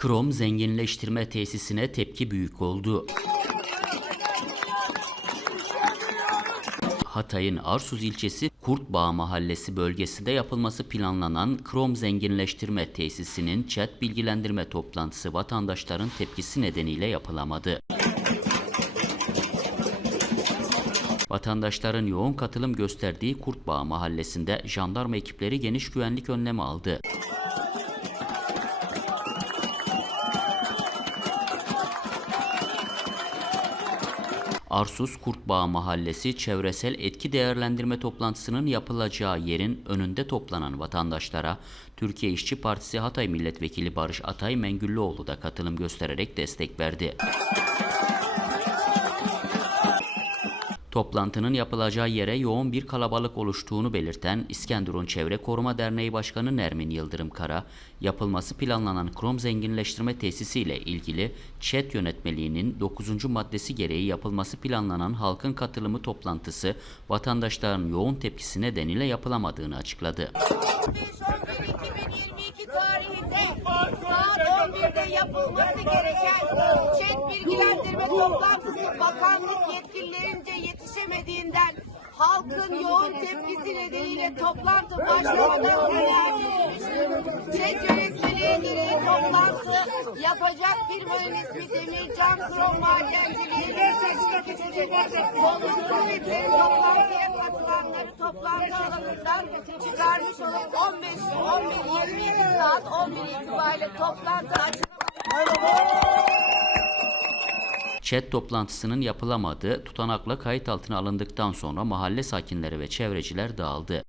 Krom zenginleştirme tesisine tepki büyük oldu. Hatay'ın Arsuz ilçesi Kurtbağ Mahallesi bölgesinde yapılması planlanan krom zenginleştirme tesisinin chat bilgilendirme toplantısı vatandaşların tepkisi nedeniyle yapılamadı. Vatandaşların yoğun katılım gösterdiği Kurtbağ Mahallesi'nde jandarma ekipleri geniş güvenlik önlemi aldı. Arsuz Kurtbağ Mahallesi çevresel etki değerlendirme toplantısının yapılacağı yerin önünde toplanan vatandaşlara Türkiye İşçi Partisi Hatay Milletvekili Barış Atay Mengüllüoğlu da katılım göstererek destek verdi. Toplantının yapılacağı yere yoğun bir kalabalık oluştuğunu belirten İskenderun Çevre Koruma Derneği Başkanı Nermin Yıldırım Kara, yapılması planlanan krom zenginleştirme tesisi ile ilgili ÇED yönetmeliğinin 9. maddesi gereği yapılması planlanan halkın katılımı toplantısı vatandaşların yoğun tepkisi nedeniyle yapılamadığını açıkladı. 2022 tarihinde saat 11'de yapılması gereken çet bilgilendirme toplantısı bakanlık yetkililerince yetişemediğinden halkın yoğun tepkisi nedeniyle toplantı başlamadan sona erdirilmiştir. Çet yönetmeliğe gereği toplantı yapacak firmanın ismi Demircan Krom Madenciliği ve. Konuşma ve toplantıya katılanları toplantı alanından çıkarmış olup 15 11 27 saat 11 itibariyle toplantı açılmaması ÇED toplantısının yapılamadığı tutanakla kayıt altına alındıktan sonra mahalle sakinleri ve çevreciler dağıldı.